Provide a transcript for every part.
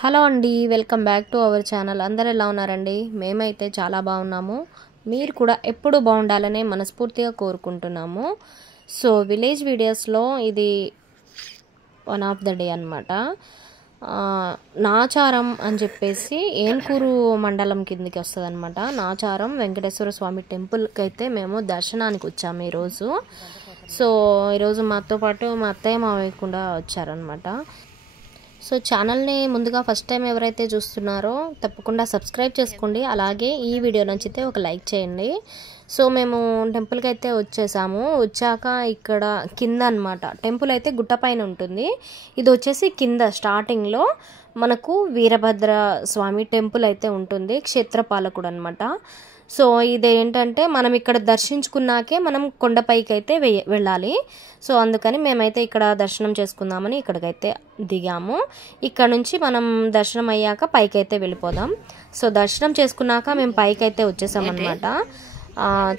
Hello అండి, welcome back to our channel. అందరూ ఎలా ఉన్నారండి? మేమైతే చాలా బాగున్నాము. మీరు కూడా ఎప్పుడు బాగుండాలనే మనస్ఫూర్తిగా కోరుకుంటున్నాము. సో విలేజ్ వీడియోస్లో ఇది వన్ ఆఫ్ ద డే అనమాట. నాచారం అని చెప్పేసి ఏన్కూరు మండలం కిందకి వస్తుంది అనమాట. నాచారం వెంకటేశ్వర స్వామి టెంపుల్కి అయితే మేము దర్శనానికి వచ్చాము ఈరోజు. సో ఈరోజు మాతో పాటు మా అత్తయ్య మావయ్య కూడా వచ్చారనమాట. సో ఛానల్ని ముందుగా ఫస్ట్ టైం ఎవరైతే చూస్తున్నారో తప్పకుండా సబ్స్క్రైబ్ చేసుకోండి. అలాగే ఈ వీడియో నచ్చితే ఒక లైక్ చేయండి. సో మేము టెంపుల్కి అయితే వచ్చేసాము. వచ్చాక ఇక్కడ కింద అనమాట, టెంపుల్ అయితే గుట్ట పైన ఉంటుంది. ఇది వచ్చేసి కింద స్టార్టింగ్లో మనకు వీరభద్ర స్వామి టెంపుల్ అయితే ఉంటుంది, క్షేత్రపాలకుడు అనమాట. సో ఇదేంటంటే మనం ఇక్కడ దర్శించుకున్నాకే మనం కొండపైకి అయితే వెళ్ళాలి. సో అందుకని మేమైతే ఇక్కడ దర్శనం చేసుకుందామని ఇక్కడికైతే దిగాము. ఇక్కడ నుంచి మనం దర్శనం అయ్యాక పైకి అయితే వెళ్ళిపోదాం. సో దర్శనం చేసుకున్నాక మేము పైకి అయితే వచ్చేసామన్నమాట.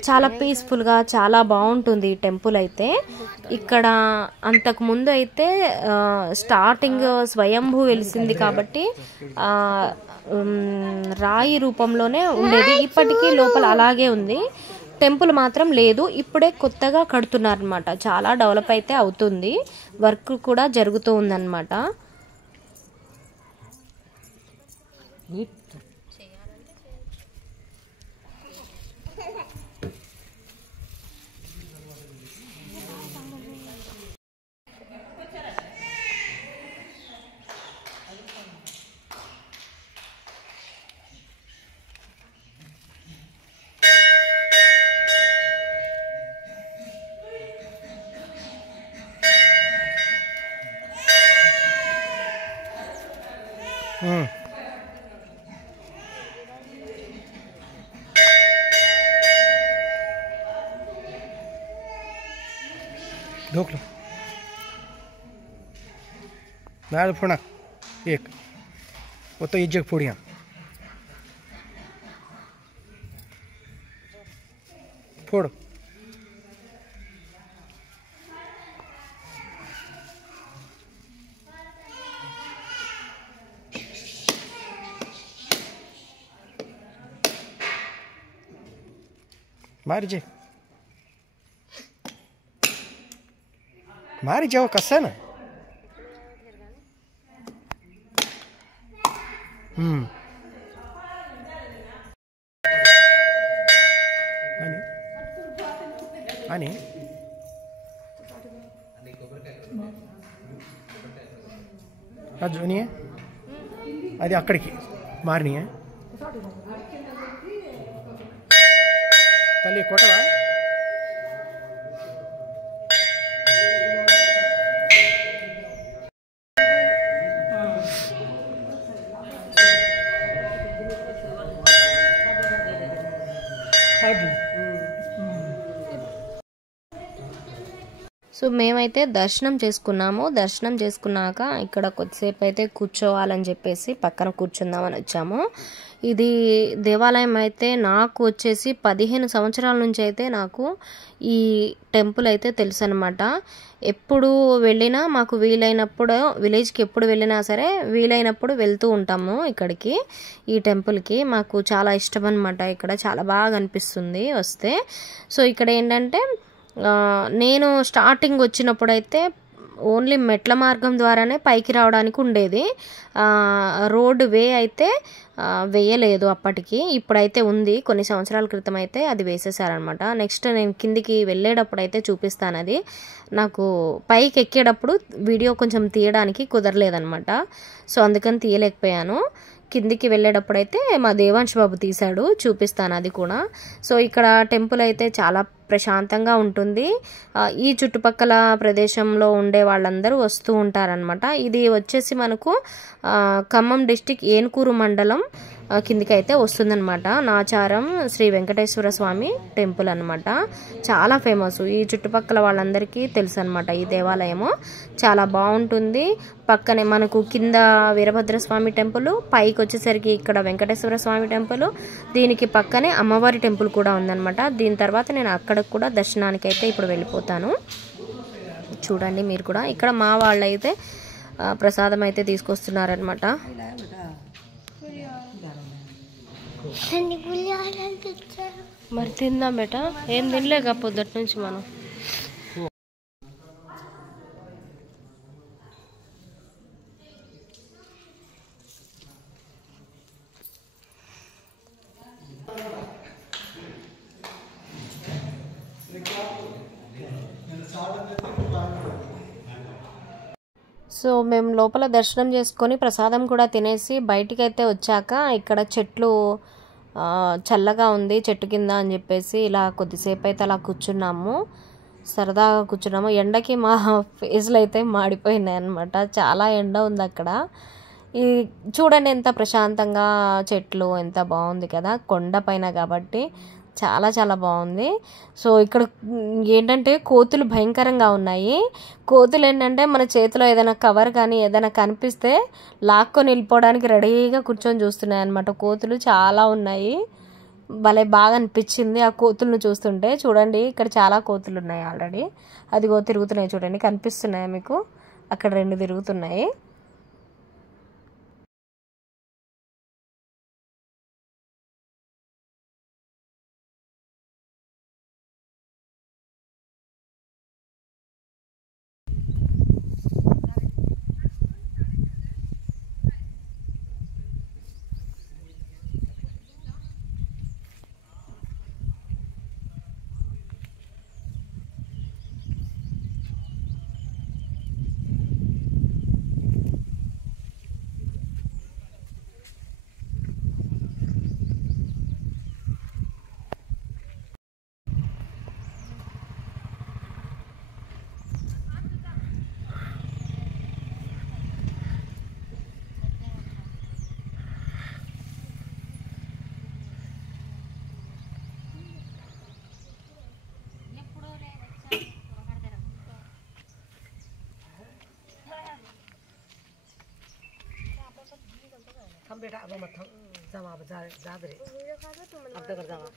చాలా పీస్ఫుల్గా చాలా బాగుంటుంది ఈ టెంపుల్ అయితే. ఇక్కడ అంతకుముందు అయితే స్టార్టింగ్ స్వయంభూ వెలిసింది కాబట్టి రాయి రూపంలోనే ఉండేది. ఇప్పటికీ లోపల అలాగే ఉంది, టెంపుల్ మాత్రం లేదు. ఇప్పుడే కొత్తగా కడుతున్నారనమాట. చాలా డెవలప్ అయితే అవుతుంది, వర్క్ కూడా జరుగుతూ ఉందన్నమాట. ढोक लो नाल फोड़ा एक वो तो इज्जत फोड़िया फोड़ मार जे मारी जाओ कसा ना అని అజ్జునియే అది అక్కడికి మారినియే తల్లి కొట్టవా సో మేమైతే దర్శనం చేసుకున్నాము. దర్శనం చేసుకున్నాక ఇక్కడ కొద్దిసేపు అయితే కూర్చోవాలని చెప్పేసి పక్కన కూర్చుందామని వచ్చాము. ఇది దేవాలయం అయితే నాకు వచ్చేసి 15 సంవత్సరాల నుంచి అయితే నాకు ఈ టెంపుల్ అయితే తెలుసు అనమాట. ఎప్పుడు వెళ్ళినా మాకు వీలైనప్పుడు, విలేజ్కి ఎప్పుడు వెళ్ళినా సరే వీలైనప్పుడు వెళ్తూ ఉంటాము ఇక్కడికి, ఈ టెంపుల్కి. మాకు చాలా ఇష్టం అనమాట. ఇక్కడ చాలా బాగా అనిపిస్తుంది వస్తే. సో ఇక్కడ ఏంటంటే నేను స్టార్టింగ్ వచ్చినప్పుడైతే ఓన్లీ మెట్ల మార్గం ద్వారానే పైకి రావడానికి ఉండేది. రోడ్ వే అయితే వేయలేదు అప్పటికి. ఇప్పుడైతే ఉంది, కొన్ని సంవత్సరాల క్రితం అయితే అది వేసేసారనమాట. నెక్స్ట్ నేను కిందికి వెళ్ళేటప్పుడు అయితే చూపిస్తాను. అది నాకు పైకి ఎక్కేటప్పుడు వీడియో కొంచెం తీయడానికి కుదరలేదనమాట. సో అందుకని తీయలేకపోయాను. కిందికి వెళ్ళేటప్పుడు అయితే మా దేవాంశ్ బాబు తీశాడు, చూపిస్తాను అది కూడా. సో ఇక్కడ టెంపుల్ అయితే చాలా ప్రశాంతంగా ఉంటుంది. ఈ చుట్టుపక్కల ప్రదేశంలో ఉండే వాళ్ళందరూ వస్తూ ఉంటారనమాట. ఇది వచ్చేసి మనకు ఖమ్మం డిస్టిక్ ఏన్కూరు మండలం కిందికి అయితే వస్తుందన్నమాట. నాచారం శ్రీ వెంకటేశ్వర స్వామి టెంపుల్ అనమాట. చాలా ఫేమస్, ఈ చుట్టుపక్కల వాళ్ళందరికీ తెలుసు అనమాట. ఈ దేవాలయము చాలా బాగుంటుంది. పక్కనే మనకు కింద వీరభద్ర స్వామి టెంపుల్, పైకి వచ్చేసరికి ఇక్కడ వెంకటేశ్వర స్వామి టెంపుల్, దీనికి పక్కనే అమ్మవారి టెంపుల్ కూడా ఉందన్నమాట. దీని తర్వాత నేను అక్కడికి కూడా దర్శనానికి అయితే ఇప్పుడు వెళ్ళిపోతాను. చూడండి మీరు కూడా. ఇక్కడ మా వాళ్ళైతే ప్రసాదం అయితే తీసుకొస్తున్నారనమాట. మరి తిందాం బేట, ఏం తినలేక పొద్దుటి నుంచి మనం. సో మేము లోపల దర్శనం చేసుకొని ప్రసాదం కూడా తినేసి బయటికైతే వచ్చాక ఇక్కడ చెట్లు చల్లగా ఉంది చెట్టు కింద అని చెప్పేసి ఇలా కొద్దిసేపు అయితే అలా కూర్చున్నాము, సరదాగా కూర్చున్నాము. ఎండకి మా ఫేస్లు అయితే మాడిపోయినాయి అన్నమాట, చాలా ఎండ ఉంది అక్కడ. ఈ చూడండి ఎంత ప్రశాంతంగా చెట్లు, ఎంత బాగుంది కదా, కొండ పైన కాబట్టి చాలా చాలా బాగుంది. సో ఇక్కడ ఏంటంటే కోతులు భయంకరంగా ఉన్నాయి. కోతులు ఏంటంటే మన చేతిలో ఏదైనా కవర్ కానీ ఏదైనా కనిపిస్తే లాక్కొని వెళ్ళిపోవడానికి రెడీగా కూర్చొని చూస్తున్నాయి అన్నమాట. కోతులు చాలా ఉన్నాయి, భలే బాగా అనిపించింది ఆ కోతులను చూస్తుంటే. చూడండి ఇక్కడ చాలా కోతులు ఉన్నాయి ఆల్రెడీ, అదిగో తిరుగుతున్నాయి చూడండి, కనిపిస్తున్నాయి మీకు, అక్కడ 2 తిరుగుతున్నాయి. बेटा अब मत जावा अब जा दे अब तक जावा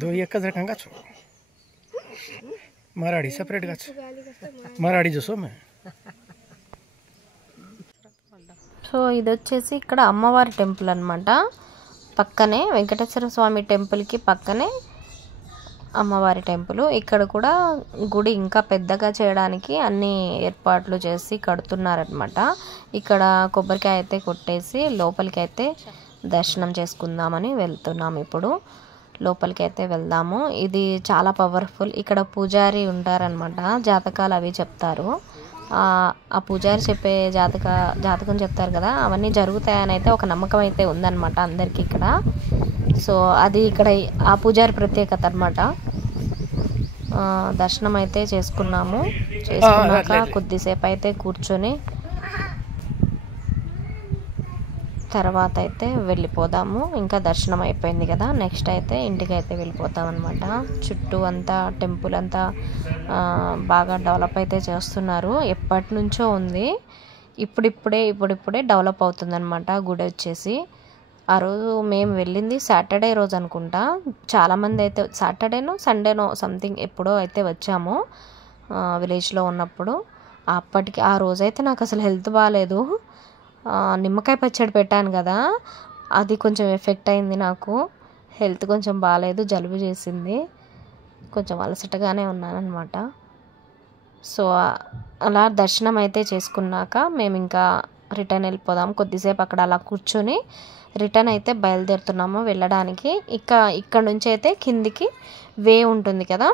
2 एकच रకంగా छु मराठी सेपरेट గా छु मराठी జోసో మే. సో ఇది వచ్చేసి ఇక్కడ అమ్మవారి టెంపుల్ అన్నమాట, పక్కనే వెంకటేశ్వర స్వామి టెంపుల్కి పక్కనే అమ్మవారి టెంపుల్. ఇక్కడ కూడా గుడి ఇంకా పెద్దగా చేయడానికి అన్ని ఏర్పాట్లు చేసి కడుతున్నారనమాట. ఇక్కడ కొబ్బరికాయ అయితే కొట్టేసి లోపలికి అయితే దర్శనం చేసుకుందామని వెళ్తున్నాం. ఇప్పుడు లోపలికి అయితే వెళ్దాము. ఇది చాలా పవర్ఫుల్. ఇక్కడ పూజారి ఉంటారనమాట, జాతకాలు అవి చెప్తారు. ఆ పూజారి చెప్పే జాతకం చెప్తారు కదా, అవన్నీ జరుగుతాయని అయితే ఒక నమ్మకం అయితే ఉందన్నమాట అందరికీ ఇక్కడ. సో అది ఇక్కడ ఆ పూజారి ప్రత్యేకత అన్నమాట. దర్శనం అయితే చేసుకున్నాక కొద్దిసేపు అయితే కూర్చొని తర్వాత అయితే వెళ్ళిపోదాము. ఇంకా దర్శనం అయిపోయింది కదా, నెక్స్ట్ అయితే ఇంటికి అయితే వెళ్ళిపోతాం అనమాట. చుట్టూ అంతా టెంపుల్ అంతా బాగా డెవలప్ అయితే చేస్తున్నారు, ఎప్పటి నుంచో ఉంది, ఇప్పుడిప్పుడే డెవలప్ అవుతుందన్నమాట గుడి వచ్చేసి. ఆ రోజు మేము వెళ్ళింది సాటర్డే రోజు అనుకుంటా, చాలామంది అయితే సాటర్డేనో సండేనో సంథింగ్ ఎప్పుడో అయితే వచ్చాము విలేజ్లో ఉన్నప్పుడు. అప్పటికి ఆ రోజైతే నాకు అసలు హెల్త్ బాగాలేదు, నిమ్మకాయ పచ్చడి పెట్టాను కదా, అది కొంచెం ఎఫెక్ట్ అయింది. నాకు హెల్త్ కొంచెం బాగాలేదు, జలుబు చేసింది, కొంచెం అలసటగానే ఉన్నానన్నమాట. సో అలా దర్శనం అయితే చేసుకున్నాక మేము ఇంకా రిటర్న్ వెళ్ళిపోదాం. కొద్దిసేపు అక్కడ అలా కూర్చొని రిటర్న్ అయితే బయలుదేరుతున్నాము వెళ్ళడానికి. ఇక్కడ నుంచి అయితే కిందికి వే ఉంటుంది కదా,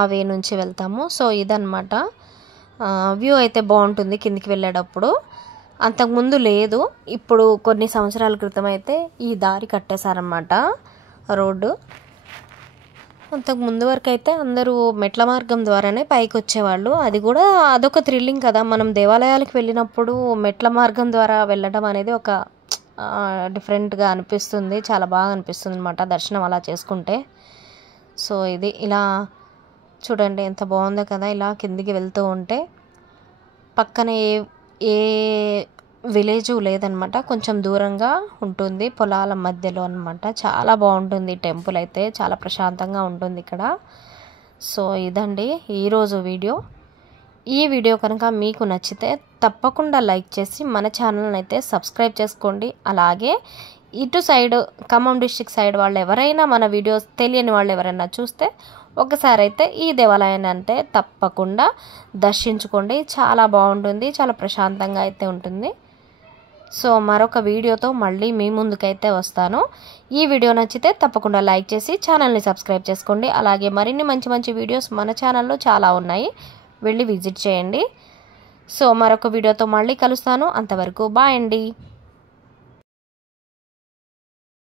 ఆ వే నుంచి వెళ్తాము. సో ఇదన్నమాట వ్యూ అయితే బాగుంటుంది కిందికి వెళ్ళేటప్పుడు. అంతకుముందు లేదు, ఇప్పుడు కొన్ని సంవత్సరాల క్రితం అయితే ఈ దారి కట్టేశారన్నమాట రోడ్డు. అంతకు ముందు వరకు అయితే అందరూ మెట్ల మార్గం ద్వారానే పైకి వచ్చేవాళ్ళు. అది కూడా అదొక థ్రిల్లింగ్ కదా, మనం దేవాలయాలకు వెళ్ళినప్పుడు మెట్ల మార్గం ద్వారా వెళ్ళడం అనేది ఒక డిఫరెంట్గా అనిపిస్తుంది, చాలా బాగా అనిపిస్తుంది అన్నమాట దర్శనం అలా చేసుకుంటే. సో ఇది ఇలా చూడండి ఎంత బాగుందో కదా, ఇలా కిందికి వెళ్తూ ఉంటే పక్కనే ఏ విలేజ్ లేదనమాట, కొంచెం దూరంగా ఉంటుంది పొలాల మధ్యలో అనమాట. చాలా బాగుంటుంది టెంపుల్ అయితే, చాలా ప్రశాంతంగా ఉంటుంది ఇక్కడ. సో ఇదండి ఈరోజు వీడియో. ఈ వీడియో కనుక మీకు నచ్చితే తప్పకుండా లైక్ చేసి మన ఛానల్ని అయితే సబ్స్క్రైబ్ చేసుకోండి. అలాగే ఇటు సైడ్ ఖమ్మం డిస్ట్రిక్ట్ సైడ్ వాళ్ళు ఎవరైనా మన వీడియోస్ తెలియని వాళ్ళు ఎవరైనా చూస్తే ఒకసారి అయితే ఈ దేవాలయాన్ని అంటే తప్పకుండా దర్శించుకోండి. చాలా బాగుంటుంది, చాలా ప్రశాంతంగా అయితే ఉంటుంది. సో మరొక వీడియోతో మళ్ళీ మీ ముందుకైతే వస్తాను. ఈ వీడియో నచ్చితే తప్పకుండా లైక్ చేసి ఛానల్ని సబ్స్క్రైబ్ చేసుకోండి. అలాగే మరిన్ని మంచి మంచి వీడియోస్ మన ఛానల్లో చాలా ఉన్నాయి, వెళ్ళి విజిట్ చేయండి. సో మరొక వీడియోతో మళ్ళీ కలుస్తాను. అంతవరకు బాయ్ అండి.